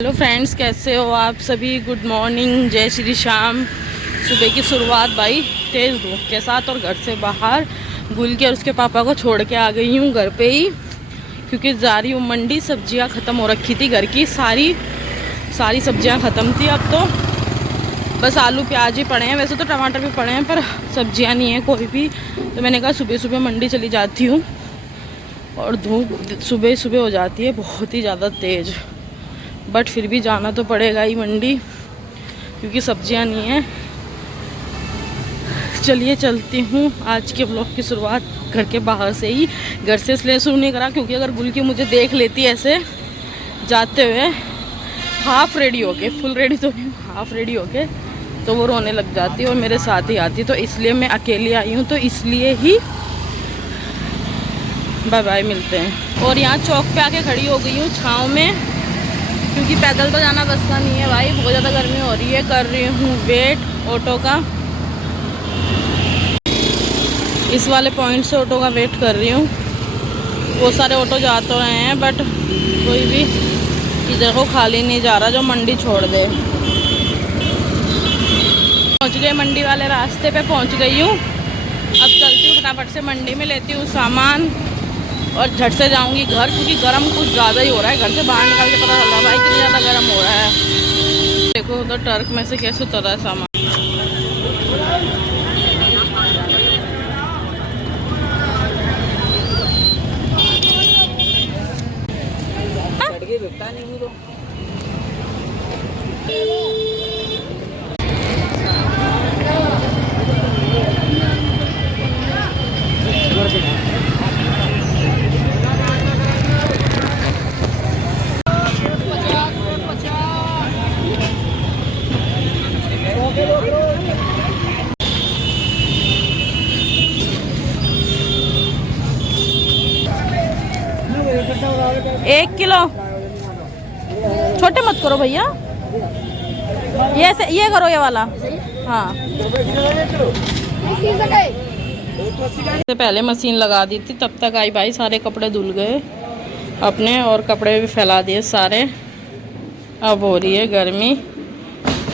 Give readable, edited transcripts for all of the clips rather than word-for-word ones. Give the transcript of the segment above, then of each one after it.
Hello friends, कैसे हो आप सभी। गुड मॉर्निंग, जय श्री श्याम। सुबह की शुरुआत भाई तेज़ धूप के साथ और घर से बाहर गुल के और उसके पापा को छोड़ के आ गई हूँ घर पे ही, क्योंकि जा रही हूँ मंडी। सब्जियाँ ख़त्म हो रखी थी घर की, सारी सब्जियाँ ख़त्म थी। अब तो बस आलू प्याज ही पड़े हैं, वैसे तो टमाटर भी पड़े हैं पर सब्जियाँ नहीं है कोई भी। तो मैंने कहा सुबह सुबह मंडी चली जाती हूँ। और धूप सुबह सुबह हो जाती है बहुत ही ज़्यादा तेज़, बट फिर भी जाना तो पड़ेगा ही मंडी, क्योंकि सब्जियां नहीं है। चलिए चलती हूँ। आज के ब्लॉग की शुरुआत घर के बाहर से ही, घर से इसलिए शुरू नहीं करा क्योंकि अगर गुल की मुझे देख लेती ऐसे जाते हुए हाफ रेडी होके, फुल रेडी तो नहीं, हाफ रेडी होके, तो वो रोने लग जाती और मेरे साथ ही आती। तो इसलिए मैं अकेली आई हूँ, तो इसलिए ही बाय बाय, मिलते हैं। और यहाँ चौक पे आके खड़ी हो गई हूँ छाँव में, क्योंकि पैदल तो जाना बसता नहीं है भाई, बहुत ज़्यादा गर्मी हो रही है। कर रही हूँ वेट ऑटो का, इस वाले पॉइंट से ऑटो का वेट कर रही हूँ। बहुत सारे ऑटो जा तो रहे हैं बट कोई भी इधर को खाली नहीं जा रहा जो मंडी छोड़ दे। पहुँच गए मंडी वाले रास्ते पे, पहुँच गई हूँ। अब चलती हूँ फटाफट से मंडी में, लेती हूँ सामान और झट से जाऊंगी घर, क्योंकि गर्म कुछ ज़्यादा ही हो रहा है। घर से बाहर निकाल के पता चल रहा है भाई कितनी ज़्यादा गर्म हो रहा है। देखो उधर ट्रक में से कैसे उतर रहा है सामान। एक किलो छोटे मत करो भैया, ये करो, ये वाला। हाँ, से पहले मशीन लगा दी थी, तब तक आई भाई सारे कपड़े धुल गए अपने, और कपड़े भी फैला दिए सारे। अब हो रही है गर्मी।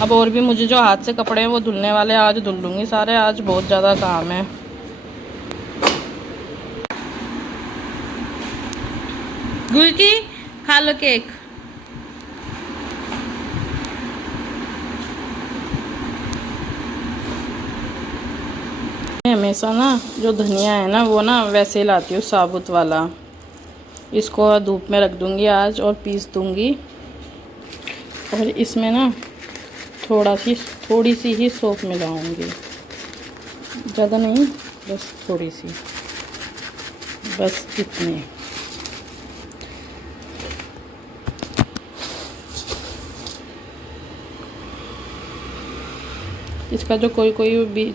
अब और भी मुझे जो हाथ से कपड़े हैं वो धुलने वाले, आज धुल लूँगी सारे। आज बहुत ज़्यादा काम है। गुल की खा लो केक। हमेशा ना जो धनिया है ना वो ना वैसे ही लाती हूँ साबुत वाला। इसको धूप में रख दूँगी आज और पीस दूँगी। और इसमें ना थोड़ी सी ही सौंफ मिलाऊँगी, ज़्यादा नहीं, बस थोड़ी सी, बस इतनी। इसका जो कोई भी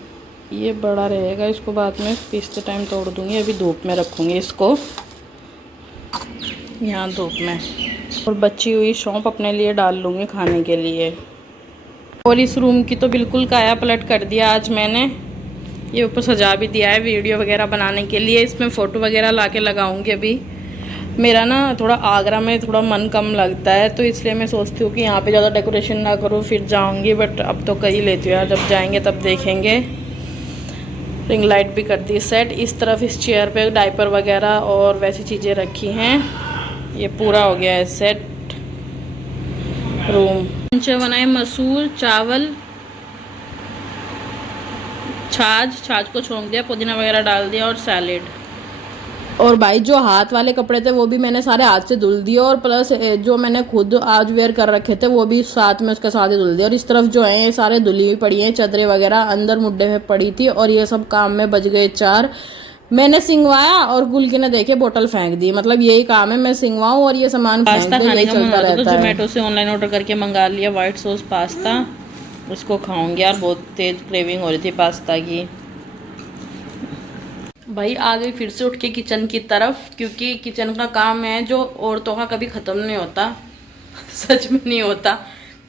ये बड़ा रहेगा, इसको बाद में पीसते टाइम तोड़ दूँगी। अभी धूप में रखूँगी इसको, यहाँ धूप में। और बची हुई सौंफ अपने लिए डाल लूँगी खाने के लिए। और इस रूम की तो बिल्कुल काया पलट कर दिया आज मैंने। ये ऊपर सजा भी दिया है वीडियो वगैरह बनाने के लिए। इसमें फ़ोटो वगैरह ला के लगाऊँगी। अभी मेरा ना थोड़ा आगरा में थोड़ा मन कम लगता है, तो इसलिए मैं सोचती हूँ कि यहाँ पे ज़्यादा डेकोरेशन ना करूँ, फिर जाऊँगी। बट अब तो कर ही लेती हूँ यार, जब जाएंगे तब देखेंगे। रिंग लाइट भी कर दी सेट। इस तरफ इस चेयर पे डायपर वगैरह और वैसी चीज़ें रखी हैं। ये पूरा हो गया है सेट रूम। लंच बनाए मसूर चावल, छाछ को छोंक दिया, पुदीना वगैरह डाल दिया और सैलेड। और भाई जो हाथ वाले कपड़े थे वो भी मैंने सारे हाथ से धुल दिए, और प्लस जो मैंने खुद आज वेयर कर रखे थे वो भी साथ में उसके साथ ही धुल दिए। और इस तरफ जो है ये सारे धुली हुई पड़ी हैं, चादरें वगैरह अंदर मुड्डे में पड़ी थी। और ये सब काम में बज गए 4। मैंने सिंगवाया और गुलकी ने देखे बोतल फेंक दी। मतलब यही काम है, मैं सिंगवाऊं और ये सामान फेंक दे, यही चलता रहता है। तो जोमेटो से ऑनलाइन ऑर्डर करके मंगा लिया व्हाइट सॉस पास्ता, उसको खाऊंगी यार। बहुत तेज क्रेविंग हो रही थी पास्ता की। भाई आ गई फिर से उठ के किचन की तरफ, क्योंकि किचन का काम है जो औरतों का कभी ख़त्म नहीं होता। सच में नहीं होता।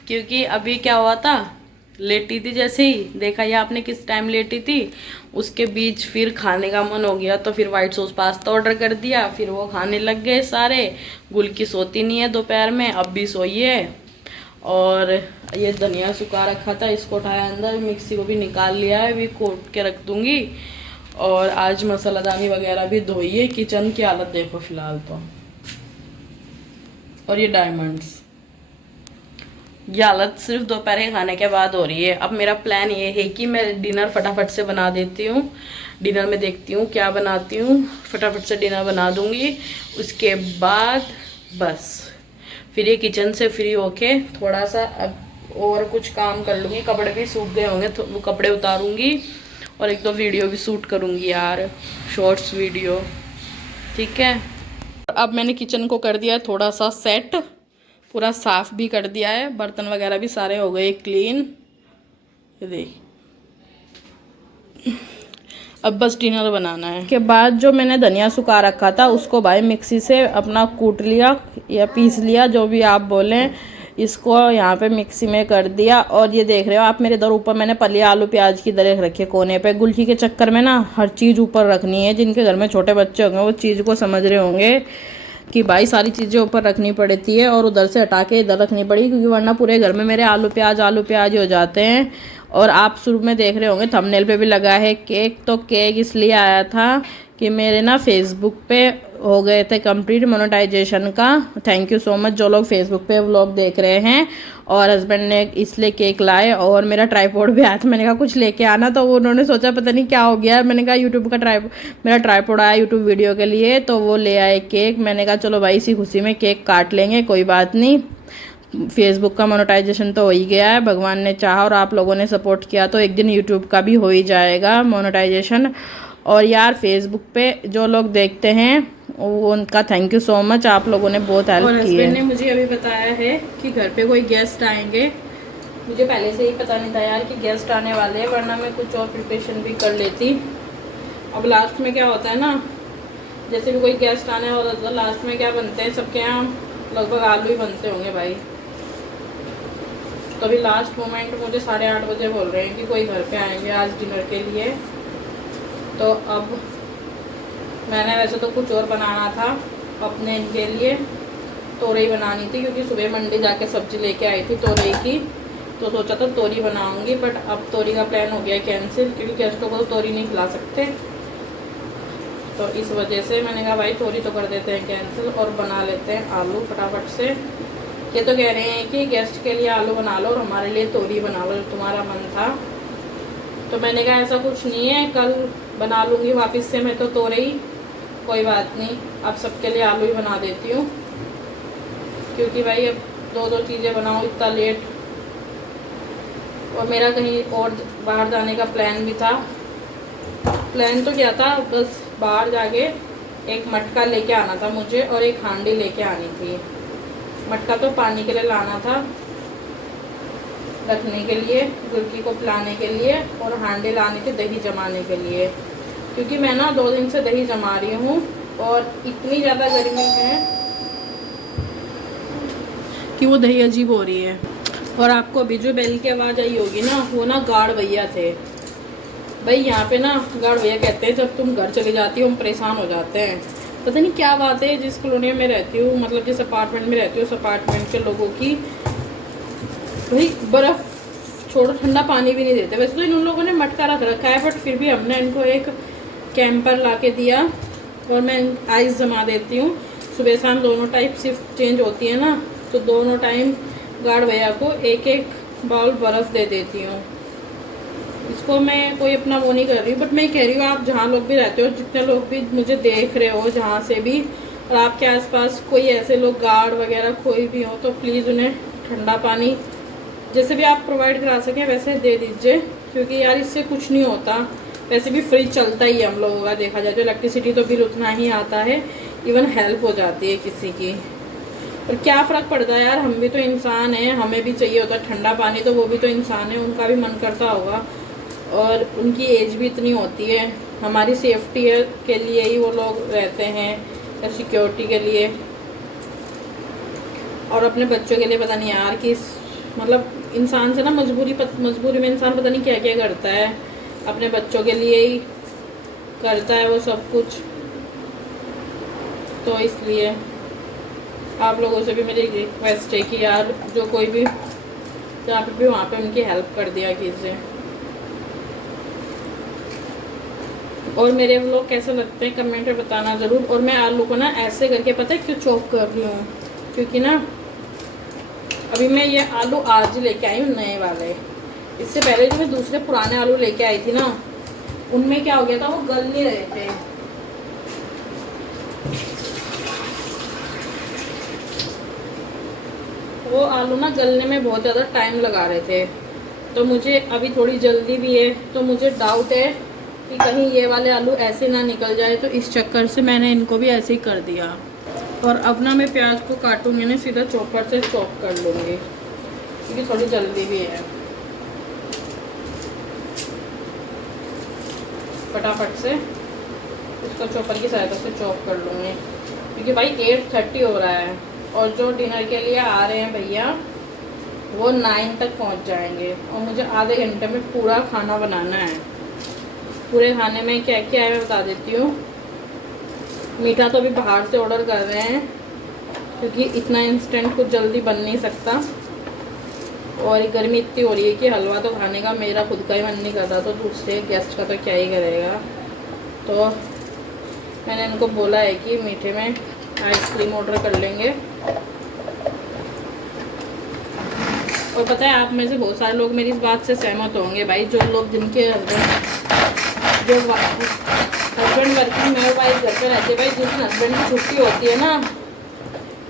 क्योंकि अभी क्या हुआ था, लेटी थी, जैसे ही देखा या आपने किस टाइम लेटी थी, उसके बीच फिर खाने का मन हो गया, तो फिर वाइट सॉस पास्ता ऑर्डर कर दिया। फिर वो खाने लग गए सारे। गुल की सोती नहीं है दोपहर में, अब भी सोई है। और ये धनिया सुखा रखा था, इसको उठाया अंदर, मिक्सी को भी निकाल लिया है, अभी कोट के रख दूँगी। और आज मसालादानी वगैरह भी धोई है। किचन की हालत देखो फिलहाल तो। और ये डायमंड्स, ये हालत सिर्फ दोपहर के खाने के बाद हो रही है। अब मेरा प्लान ये है कि मैं डिनर फटाफट से बना देती हूँ। डिनर में देखती हूँ क्या बनाती हूँ, फटाफट से डिनर बना दूँगी। उसके बाद बस फिर ये किचन से फ्री होके थोड़ा सा अब और कुछ काम कर लूँगी। कपड़े भी सूख गए होंगे तो वो कपड़े उतारूँगी और एक दो वीडियो भी शूट करूँगी यार, शॉर्ट्स वीडियो, ठीक है। अब मैंने किचन को कर दिया है थोड़ा सा सेट, पूरा साफ़ भी कर दिया है, बर्तन वगैरह भी सारे हो गए क्लीन। ये देख, अब बस डिनर बनाना है। के बाद जो मैंने धनिया सुखा रखा था उसको भाई मिक्सी से अपना कूट लिया या पीस लिया, जो भी आप बोलें, इसको यहाँ पे मिक्सी में कर दिया। और ये देख रहे हो आप मेरे इधर ऊपर मैंने पलिया आलू प्याज की दरेख रखी है कोने पे। गुलकी के चक्कर में ना हर चीज़ ऊपर रखनी है। जिनके घर में छोटे बच्चे होंगे वो चीज़ को समझ रहे होंगे कि भाई सारी चीज़ें ऊपर रखनी पड़ती है और उधर से हटा के इधर रखनी पड़ी, क्योंकि वरना पूरे घर में मेरे आलू प्याज हो जाते हैं। और आप शुरू में देख रहे होंगे थंबनेल पे भी लगा है केक, तो केक इसलिए आया था कि मेरे ना फेसबुक पे हो गए थे कंप्लीट मोनेटाइजेशन का। थैंक यू सो मच जो लोग फेसबुक पे व्लॉग देख रहे हैं। और हस्बैंड ने इसलिए केक लाए और मेरा ट्राईपॉड भी आया था। मैंने कहा कुछ लेके आना, तो वो उन्होंने सोचा पता नहीं क्या हो गया। मैंने कहा यूट्यूब का मेरा ट्राईपॉड आया यूट्यूब वीडियो के लिए, तो वो ले आए केक। मैंने कहा चलो भाई इसी खुशी में केक काट लेंगे, कोई बात नहीं। फेसबुक का मोनेटाइजेशन तो हो ही गया है, भगवान ने चाहा और आप लोगों ने सपोर्ट किया तो एक दिन यूट्यूब का भी हो ही जाएगा मोनेटाइजेशन। और यार फेसबुक पे जो लोग देखते हैं वो उनका थैंक यू सो मच, आप लोगों ने बहुत हेल्प की है। हस्बैंड ने मुझे अभी बताया है कि घर पे कोई गेस्ट आएंगे। मुझे पहले से ही पता नहीं था यार कि गेस्ट आने वाले हैं, वरना मैं कुछ और प्रिपरेशन भी कर लेती। अब लास्ट में क्या होता है ना, जैसे भी कोई गेस्ट आने वाला तो लास्ट में क्या बनते हैं, सबके यहाँ लगभग आलू ही बनते होंगे भाई। तो अभी लास्ट मोमेंट मुझे 8:30 बजे बोल रहे हैं कि कोई घर पे आएंगे आज डिनर के लिए। तो अब मैंने वैसे तो कुछ और बनाना था अपने इनके लिए, तोरई बनानी थी, क्योंकि सुबह मंडी जाके सब्जी लेके आई थी तोरई की, तो सोचा था तोरी बनाऊंगी। बट अब तोरी का प्लान हो गया कैंसिल, क्योंकि गेस्टों को तो तोरी नहीं खिला सकते। तो इस वजह से मैंने कहा भाई तोरी तो कर देते हैं कैंसिल और बना लेते हैं आलू फटाफट से। ये तो कह रहे हैं कि गेस्ट के लिए आलू बना लो और हमारे लिए तोरी बना लो, जो तुम्हारा मन था। तो मैंने कहा ऐसा कुछ नहीं है, कल बना लूँगी वापस से मैं तो तोरई, कोई बात नहीं, अब सबके लिए आलू ही बना देती हूँ। क्योंकि भाई अब दो चीज़ें बनाऊँ इतना लेट, और मेरा कहीं और बाहर जाने का प्लान भी था। प्लान तो क्या था, बस बाहर जाके एक मटका लेके आना था मुझे और एक हांडी लेके आनी थी। मटका तो पानी के लिए लाना था, रखने के लिए, गुलकी को पिलाने के लिए, और हांडी लानी थी दही जमाने के लिए। क्योंकि मैं ना 2 दिन से दही जमा रही हूँ और इतनी ज़्यादा गर्मी है कि वो दही अजीब हो रही है। और आपको अभी जो बेल की आवाज़ आई होगी ना, वो ना गार्ड भैया थे भाई। यहाँ पे ना गार्ड भैया कहते हैं जब तुम घर चली जाती हो हम परेशान हो जाते हैं। पता नहीं क्या बात है, जिस कॉलोनी में रहती हूँ, मतलब जिस अपार्टमेंट में रहती हूँ, उस अपार्टमेंट के लोगों की भाई बर्फ़ छोड़ो ठंडा पानी भी नहीं देते। वैसे तो इन लोगों ने मटका रख रखा है, बट फिर भी हमने इनको एक कैंपर ला के दिया और मैं आइस जमा देती हूँ। सुबह शाम दोनों टाइम शिफ्ट चेंज होती है ना, तो दोनों टाइम गार्ड भैया को एक बाउल बर्फ़ दे देती हूँ। इसको मैं कोई अपना वो नहीं कर रही हूँ, बट मैं कह रही हूँ आप जहाँ लोग भी रहते हो, जितने लोग भी मुझे देख रहे हो जहाँ से भी, और आपके आसपास कोई ऐसे लोग गार्ड वगैरह कोई भी हो, तो प्लीज़ उन्हें ठंडा पानी जैसे भी आप प्रोवाइड करा सकें वैसे दे दीजिए। क्योंकि यार इससे कुछ नहीं होता, वैसे भी फ्रिज चलता ही है हम लोगों का, देखा जाए तो इलेक्ट्रिसिटी तो बिल उतना ही आता है, इवन हेल्प हो जाती है किसी की। और क्या फ़र्क पड़ता है यार, हम भी तो इंसान हैं, हमें भी चाहिए होता ठंडा पानी, तो वो भी तो इंसान है, उनका भी मन करता होगा। और उनकी एज भी इतनी होती है, हमारी सेफ्टी के लिए ही वो लोग रहते हैं, या सिक्योरिटी के लिए, और अपने बच्चों के लिए पता नहीं यार कि मतलब इंसान से ना मजबूरी में इंसान पता नहीं क्या क्या करता है, अपने बच्चों के लिए ही करता है वो सब कुछ। तो इसलिए आप लोगों से भी मेरी रिक्वेस्ट है कि यार जो कोई भी तो आप भी वहाँ पे उनकी हेल्प कर दिया कीजिए। और मेरे व्लॉग कैसे लगते हैं कमेंट में बताना ज़रूर। और मैं आलू को ना ऐसे करके पता है क्यों चॉप कर रही हूँ, क्योंकि ना अभी मैं ये आलू आज लेके आई हूँ नए वाले। इससे पहले जो मैं दूसरे पुराने आलू लेके आई थी ना, उनमें क्या हो गया था, वो गल नहीं रहे थे। वो आलू ना गलने में बहुत ज़्यादा टाइम लगा रहे थे। तो मुझे अभी थोड़ी जल्दी भी है, तो मुझे डाउट है कि कहीं ये वाले आलू ऐसे ना निकल जाए, तो इस चक्कर से मैंने इनको भी ऐसे ही कर दिया। और अब ना मैं प्याज को काटूंगी ना, सीधा चॉपर से चॉप कर लूँगी, क्योंकि थोड़ी जल्दी भी है। फटाफट से इसको चॉपर की सहायता से चॉप कर लूँगी, क्योंकि भाई 8:30 हो रहा है और जो डिनर के लिए आ रहे हैं भैया वो 9 तक पहुंच जाएंगे। और मुझे आधे घंटे में पूरा खाना बनाना है। पूरे खाने में क्या क्या है मैं बता देती हूँ। मीठा तो अभी बाहर से ऑर्डर कर रहे हैं, क्योंकि इतना इंस्टेंट कुछ जल्दी बन नहीं सकता। और गर्मी इतनी हो रही है कि हलवा तो खाने का मेरा खुद का ही मन नहीं करता, तो दूसरे गेस्ट का तो क्या ही करेगा। तो मैंने इनको बोला है कि मीठे में आइसक्रीम ऑर्डर कर लेंगे। और पता है आप में से बहुत सारे लोग मेरी इस बात से सहमत होंगे भाई, जो लोग जिनके हस्बैंड वर्किंग में वाइफ घर पर रहते, भाई जिस दिन हस्बैंड की छुट्टी होती है ना,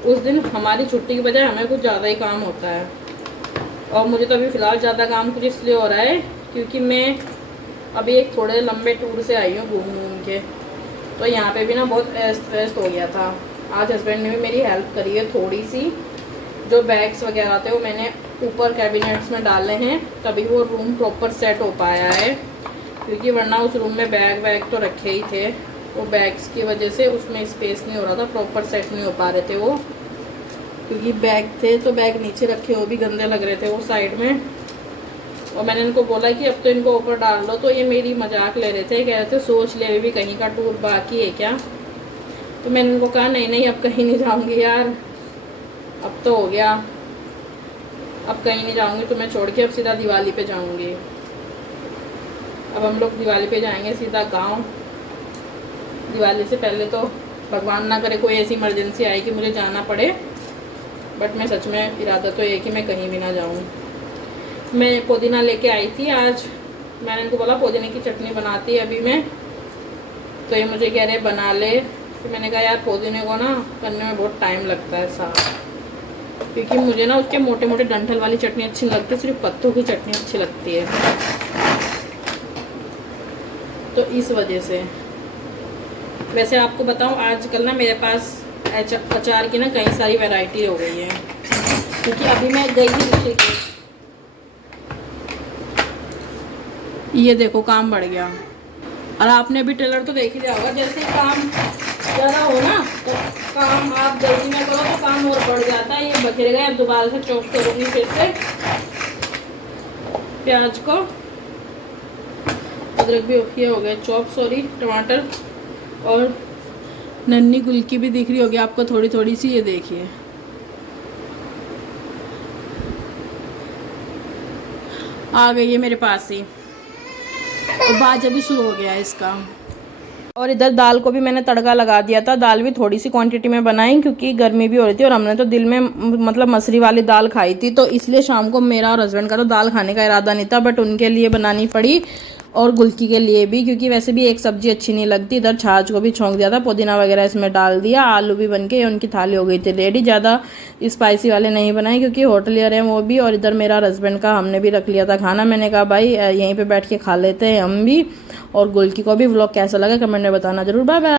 उस दिन हमारी छुट्टी की बजाय हमें कुछ ज़्यादा ही काम होता है। और मुझे तो अभी फ़िलहाल ज़्यादा काम कुछ इसलिए हो रहा है क्योंकि मैं अभी एक थोड़े लंबे टूर से आई हूँ घूम के। तो यहाँ पे भी ना बहुत स्ट्रेस हो गया था। आज हस्बैंड ने भी मेरी हेल्प करी है थोड़ी सी। जो बैग्स वगैरह थे वो मैंने ऊपर कैबिनेट्स में डाले हैं, तभी वो रूम प्रॉपर सेट हो पाया है। क्योंकि वरना उस रूम में बैग तो रखे ही थे, वो बैग्स की वजह से उसमें स्पेस नहीं हो रहा था, प्रॉपर सेट नहीं हो पा रहे थे वो। क्योंकि बैग थे तो बैग नीचे रखे वो भी गंदे लग रहे थे वो साइड में। और मैंने इनको बोला कि अब तो इनको ऊपर डाल दो, तो ये मेरी मजाक ले रहे थे, कह रहे थे सोच ले अभी भी कहीं का टूर बाकी है क्या। तो मैंने उनको कहा नहीं नहीं अब कहीं नहीं जाऊंगी यार, अब तो हो गया, अब कहीं नहीं जाऊंगी तुम्हें छोड़ के, अब सीधा दिवाली पे जाऊंगी। अब हम लोग दिवाली पे जाएंगे सीधा गांव। दिवाली से पहले तो भगवान ना करे कोई ऐसी इमरजेंसी आए कि मुझे जाना पड़े, बट मैं सच में इरादा तो ये कि मैं कहीं भी ना जाऊँ। मैं पुदीना लेके आई थी आज, मैंने इनको बोला पुदीने की चटनी बनाती है अभी मैं, तो ये मुझे कह रहे बना ले। तो मैंने कहा यार पुदीने को ना करने में बहुत टाइम लगता है साफ, क्योंकि मुझे ना उसके मोटे मोटे डंठल वाली चटनी अच्छी नहीं लगती, सिर्फ पत्तों की चटनी अच्छी लगती है। तो इस वजह से वैसे आपको बताऊं आजकल ना मेरे पास अचार की ना कई सारी वैरायटी हो गई है, क्योंकि अभी मैं गई थी ऋषिकेश। ये देखो काम बढ़ गया। और आपने अभी टेलर तो देख ही लिया होगा, जैसे काम ज़्यादा हो ना तो काम आप जल्दी में करो तो काम और बढ़ जाता है। ये बखेर गए, अब दोबारा से चॉप करूँगी फिर से प्याज को। अदरक भी ये हो गया चॉप, सॉरी टमाटर। और नन्ही गुलकी भी दिख रही होगी आपको थोड़ी थोड़ी सी, ये देखिए। आ गई है मेरे पास ही, और बाज अभी शुरू हो गया है इसका। और इधर दाल को भी मैंने तड़का लगा दिया था। दाल भी थोड़ी सी क्वांटिटी में बनाई क्योंकि गर्मी भी हो रही थी, और हमने तो दिल में मतलब मसूरी वाली दाल खाई थी, तो इसलिए शाम को मेरा और हस्बैंड का तो दाल खाने का इरादा नहीं था, बट उनके लिए बनानी पड़ी और गुलकी के लिए भी, क्योंकि वैसे भी एक सब्जी अच्छी नहीं लगती। इधर छाछ को भी छौंक दिया था, पुदीना वगैरह इसमें डाल दिया, आलू भी बन के उनकी थाली हो गई थी रेडी। ज़्यादा स्पाइसी वाले नहीं बनाए क्योंकि होटलियर हैं वो भी, और इधर मेरा हस्बैंड का हमने भी रख लिया था खाना। मैंने कहा भाई यहीं पे बैठ के खा लेते हैं हम भी। और गुलकी को भी व्लॉग कैसा लगा कमेंट में बताना जरूर। Bye bye.